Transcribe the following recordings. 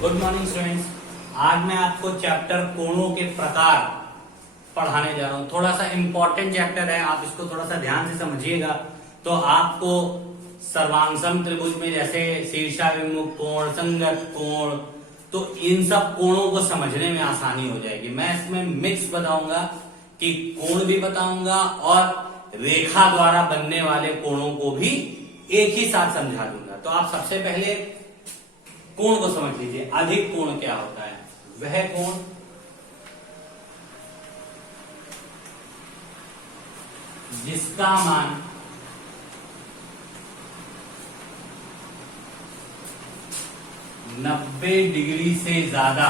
Good morning students. आज मैं आपको चैप्टर कोणों के प्रकार पढ़ाने जा रहा हूं। थोड़ा सा इंपॉर्टेंट चैप्टर है, आप इसको थोड़ा सा ध्यान से समझिएगा तो आपको सर्वांगसम त्रिभुज में जैसे शीर्षाभिमुख कोण, संगत कोण, तो इन सब कोणों को समझने में आसानी हो जाएगी। मैं इसमें मिक्स बताऊंगा कि कोण भी बताऊंगा और रेखा द्वारा बनने वाले कोणों को भी एक ही साथ समझा दूंगा। तो आप सबसे पहले कोण को समझ लीजिए। अधिक कोण क्या होता है? वह कोण जिसका मान नब्बे डिग्री से ज्यादा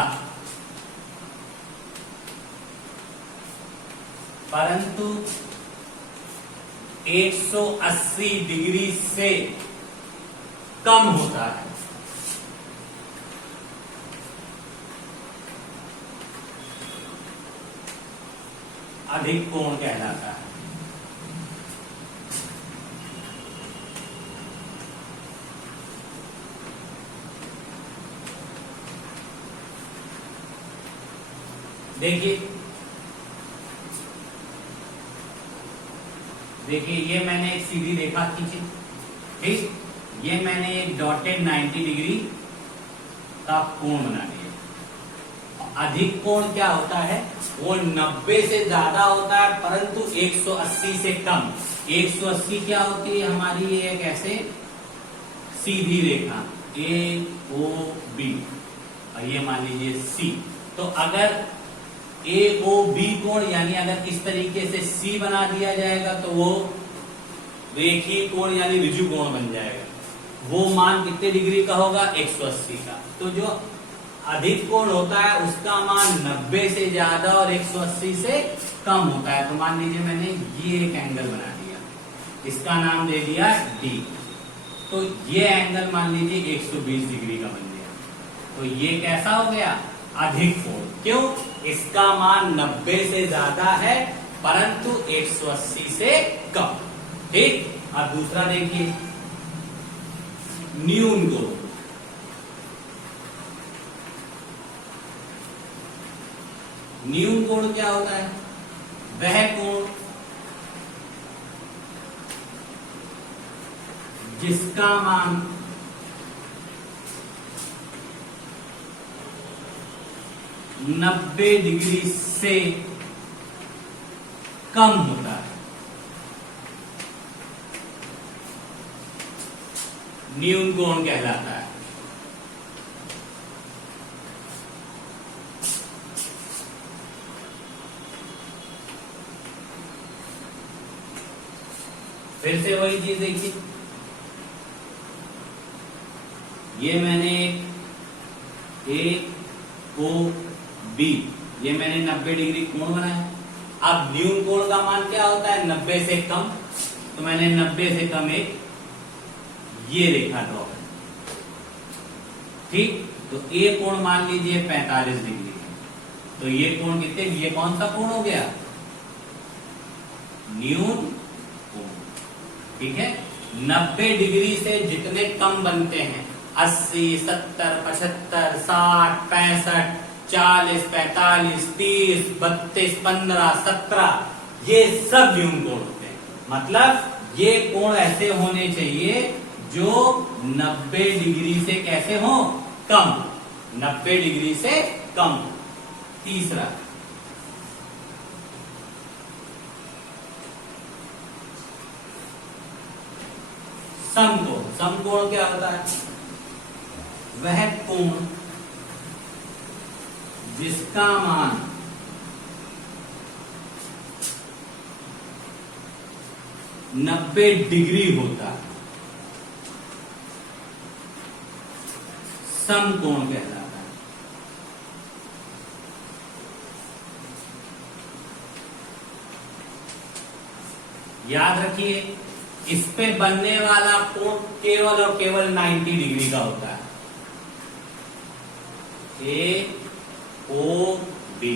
परंतु 180 डिग्री से कम होता है। अधिक कोण कहलाता है। देखिए ये मैंने एक सीधी रेखा खींची, ठीक, ये मैंने एक डॉटेड 90 डिग्री का कोण बना दिया। अधिक कोण क्या होता है? वो 90 से ज्यादा होता है परंतु 180 से कम। 180 क्या होती है हमारी? ये एक ऐसे सीधी रेखा ए ओ बी और ये मान लीजिए सी। तो अगर ए ओ बी कोण यानी अगर इस तरीके से सी बना दिया जाएगा तो वो रेखीय कोण यानी ऋजु कोण बन जाएगा। वो मान कितने डिग्री का होगा? 180 का। तो जो अधिक कोण होता है उसका मान 90 से ज्यादा और 180 से कम होता है। तो मान लीजिए मैंने ये एक एंगल बना दिया, इसका नाम दे दिया डी। तो ये एंगल मान लीजिए 120 डिग्री का बन गया। तो ये कैसा हो गया? अधिक कोण। क्यों? इसका मान 90 से ज्यादा है परंतु 180 से कम। ठीक। अब दूसरा देखिए न्यून कोण। न्यून कोण क्या होता है? वह कोण जिसका मान नब्बे डिग्री से कम होता है। न्यून कोण कहलाता है। फिर से वही चीज देखिए, ये मैंने ए ओ बी, ये मैंने 90 डिग्री कोण बनाया। अब न्यून कोण का मान क्या होता है? 90 से कम। तो मैंने 90 से कम एक ये रेखा ड्रॉ कर, ठीक। तो ए कोण मान लीजिए 45 डिग्री है। तो ये कोण कितने? ये कौन सा कोण हो गया? न्यून कोण, ठीक है। 90 डिग्री से जितने कम बनते हैं 80, 70, 75, 60, 65, 40, 45, 30, 32, 15, 17, ये सब न्यून कोण होते हैं। मतलब ये कोण ऐसे होने चाहिए जो 90 डिग्री से कैसे हो? कम। 90 डिग्री से कम। तीसरा समकोण। समकोण क्या होता है? वह कोण जिसका मान नब्बे डिग्री होता है, समकोण कहलाता है। याद रखिए इस पे बनने वाला कोण केवल और केवल 90 डिग्री का होता है। ए ओ बी।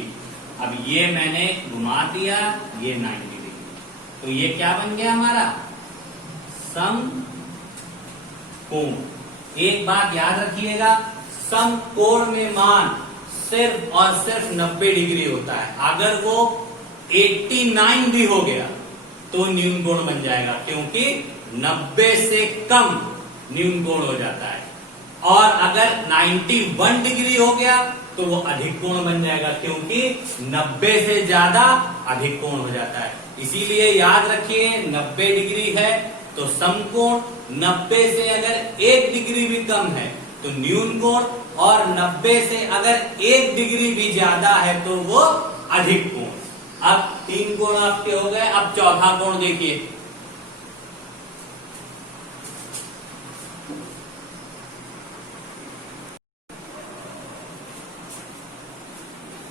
अब ये मैंने घुमा दिया, ये 90 डिग्री, तो ये क्या बन गया हमारा? सम कोण। एक बात याद रखिएगा, समकोण में मान सिर्फ और सिर्फ 90 डिग्री होता है। अगर वो 89 भी हो गया तो न्यून कोण बन जाएगा, क्योंकि 90 से कम न्यून कोण हो जाता है। और अगर 91 डिग्री हो गया तो वो अधिक कोण बन जाएगा, क्योंकि 90 से ज्यादा अधिक कोण हो जाता है। इसीलिए याद रखिए 90 डिग्री है तो समकोण, 90 से अगर 1 डिग्री भी कम है तो न्यून कोण, और 90 से अगर 1 डिग्री भी ज्यादा है तो वो अधिक कोण। अब 3 कोण आपके हो गए। अब चौथा कोण देखिए,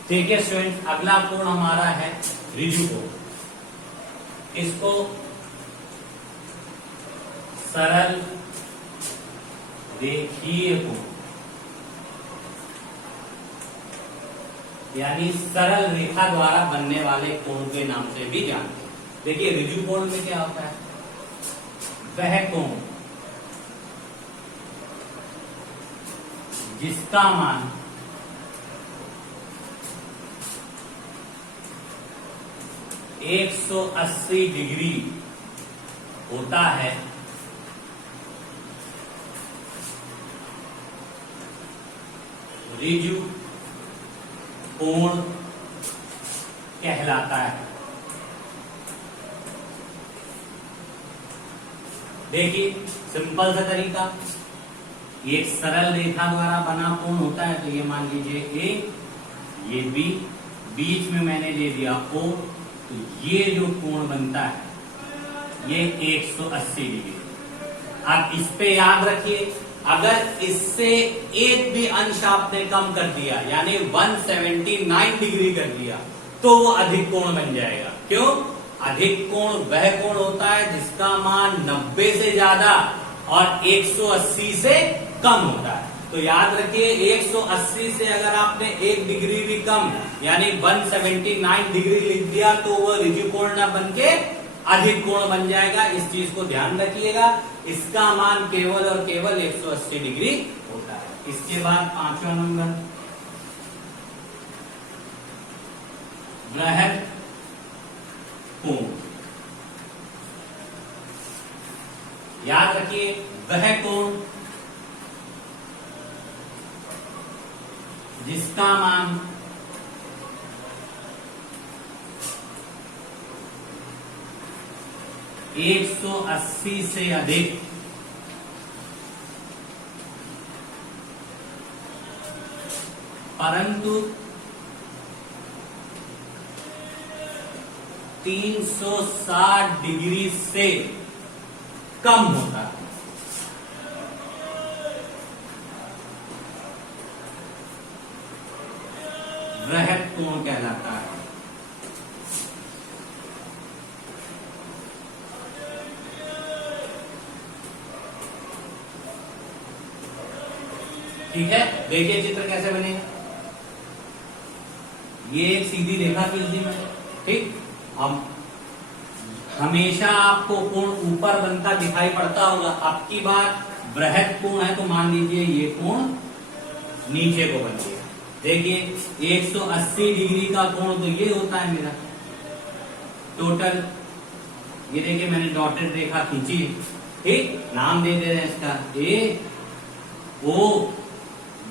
देखिए स्टूडेंट, अगला कोण हमारा है ऋजु कोण। इसको सरल रेखीय कोण यानी सरल रेखा द्वारा बनने वाले कोण के नाम से भी जानते हैं। देखिए ऋजु कोण में क्या होता है, वह कोण जिसका मान 180 डिग्री होता है, ऋजु कोण कहलाता है। देखिए सिंपल सा तरीका, एक सरल रेखा द्वारा बना कोण होता है, तो ये मान लीजिए ए, ये बी, बीच में मैंने ले दिया ओ, तो ये जो कोण बनता है ये 180 डिग्री। अब इस पे याद रखिए, अगर इससे एक भी अंश आपने कम कर दिया यानी 179 डिग्री कर दिया तो वो अधिक कोण बन जाएगा। क्यों? अधिक कोण वह कोण होता है जिसका मान 90 से ज्यादा और 180 से कम होता है। तो याद रखिए 180 से अगर आपने 1 डिग्री भी कम यानी 179 डिग्री लिख दिया तो वो ऋजु कोण न बन के अधिक कोण बन जाएगा। इस चीज को ध्यान रखिएगा, इसका मान केवल और केवल 180 डिग्री होता है। इसके बाद 5वां नंबर बृहद कोण। याद रखिए वह कोण जिसका मान 180 से अधिक परंतु 360 डिग्री से कम होता है। बृहद कोण कहलाता है। ठीक है, देखिए चित्र कैसे बनेगा। ये एक सीधी रेखा खींच दी मैंने, ठीक। अब हमेशा आपको कोण ऊपर बनता दिखाई पड़ता होगा। अब की बात बृहद कोण है तो मान लीजिए ये कोण नीचे को बन गया। देखिए 180 डिग्री का कोण तो ये होता है मेरा टोटल। ये देखिए मैंने डॉटेड रेखा खींची, ठीक, नाम दे दे रहे हैं इसका ए ओ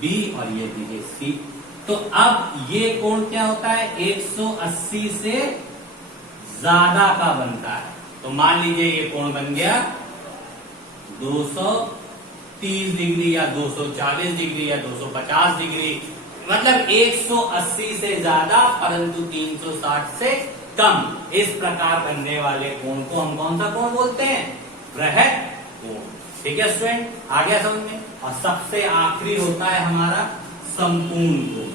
बी और ये देखिए सी। तो अब ये कोण क्या होता है, 180 से ज्यादा का बनता है। तो मान लीजिए ये कोण बन गया 230 डिग्री या 240 डिग्री या 250 डिग्री, मतलब 180 से ज्यादा परंतु 360 से कम। इस प्रकार बनने वाले कोण को हम कौन सा कोण बोलते हैं, बृहद कोण। ठीक है स्टूडेंट, आ गया समझ में। और सबसे आखिरी होता है हमारा संपूर्ण कोण।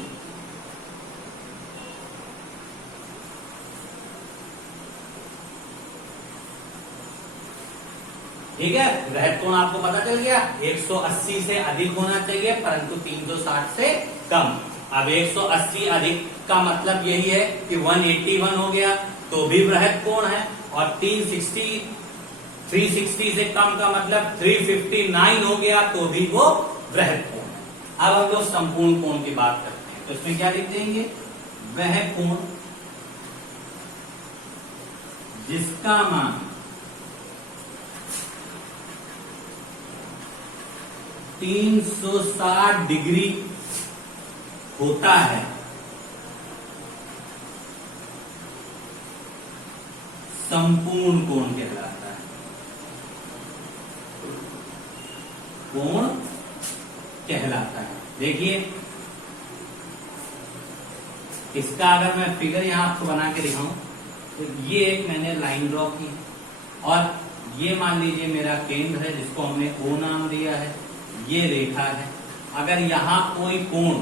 ठीक है, बृहद कोण आपको पता चल गया, 180 से अधिक होना चाहिए परंतु 360 से कम। अब 180 अधिक का मतलब यही है कि 181 हो गया तो भी बृहद कोण है, और 360 360 से कम का मतलब 359 हो गया तो भी वो वृहद कोण है। अब हम लोग संपूर्ण कोण की बात करते हैं, तो इसमें क्या लिख देंगे, वह कोण जिसका मान 360 डिग्री होता है संपूर्ण कोण कहलाता है। कोण कहलाता है। देखिए इसका अगर मैं फिगर यहां आपको बना के दिखाऊं तो ये एक मैंने लाइन ड्रॉ की और ये मान लीजिए मेरा केंद्र है जिसको हमने O नाम दिया है, ये रेखा है। अगर यहां कोई कोण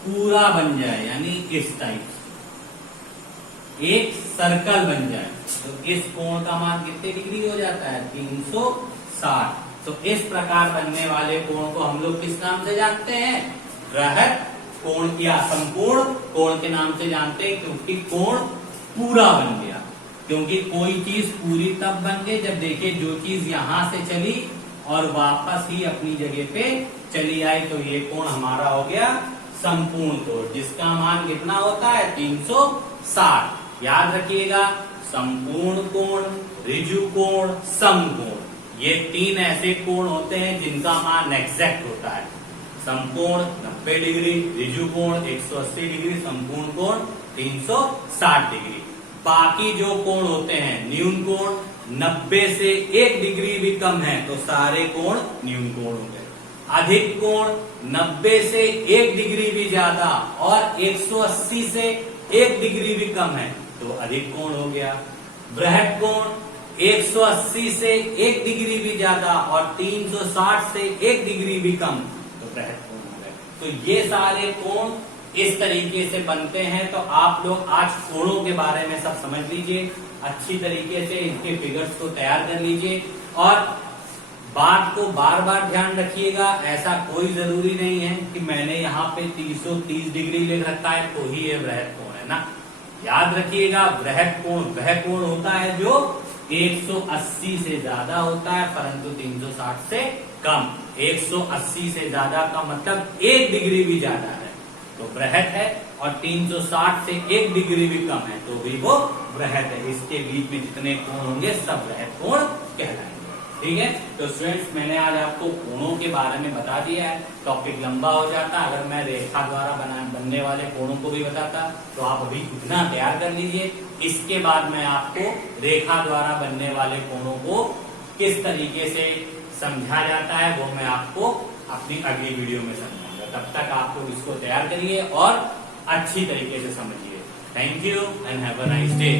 पूरा बन जाए यानी इस टाइप से एक सर्कल बन जाए तो इस कोण का मान कितने डिग्री हो जाता है, 360। तो इस प्रकार बनने वाले कोण को हम लोग किस नाम से जानते हैं, वृहद कोण या संपूर्ण कोण के नाम से जानते हैं, क्योंकि कोण पूरा बन गया। क्योंकि कोई चीज पूरी तब बन गई जब देखिए जो चीज यहां से चली और वापस ही अपनी जगह पे चली आई, तो ये कोण हमारा हो गया संपूर्ण कोण, जिसका मान कितना होता है, 360। याद रखिएगा, संपूर्ण कोण, ऋजु कोण, समकोण, ये तीन ऐसे कोण होते हैं जिनका मान एग्जैक्ट होता है। समकोण 90 डिग्री, ऋजु कोण 180 डिग्री, संपूर्ण कोण 360 डिग्री। बाकी जो कोण होते हैं, न्यून कोण 90 से 1 डिग्री भी कम है तो सारे कोण न्यून कोण हो गए। अधिक कोण 90 से 1 डिग्री भी ज्यादा और 180 से 1 डिग्री भी कम है तो अधिक कोण हो गया। बृहद कोण 180 से 1 डिग्री भी ज्यादा और 360 से 1 डिग्री भी कम तो बृहद कोण हो गए। तो ये सारे कोण इस तरीके से बनते हैं। तो आप लोग आज कोणों के बारे में सब समझ लीजिए, अच्छी तरीके से इनके फिगर्स को तैयार कर लीजिए और बात को बार बार ध्यान रखिएगा। ऐसा कोई जरूरी नहीं है कि मैंने यहाँ पे 330 डिग्री लिख रखा है तो ही ये बृहद कोण है ना। याद रखिएगा, बृहद कोण वह कोण होता है जो 180 से ज्यादा होता है परंतु 360 से कम। 180 से ज्यादा का मतलब 1 डिग्री भी ज्यादा है तो बृहद है, और 360 से 1 डिग्री भी कम है तो भी वो बृहद है। इसके बीच में जितने कोण होंगे सब बृहद कोण कहलाएंगे। ठीक है, तो स्टूडेंट्स मैंने आज आपको कोणों के बारे में बता दिया है। टॉपिक लंबा हो जाता, अगर मैं रेखा द्वारा बनने वाले कोणों को भी बताता तो आप अभी इतना तैयार कर लीजिए। इसके बाद मैं आपको रेखा द्वारा बनने वाले कोणों को किस तरीके से समझा जाता है वो मैं आपको अपनी अगली वीडियो में समझाऊंगा। तब तक आप लोग इसको तैयार करिए और अच्छी तरीके से समझिए। Thank you and have a nice day.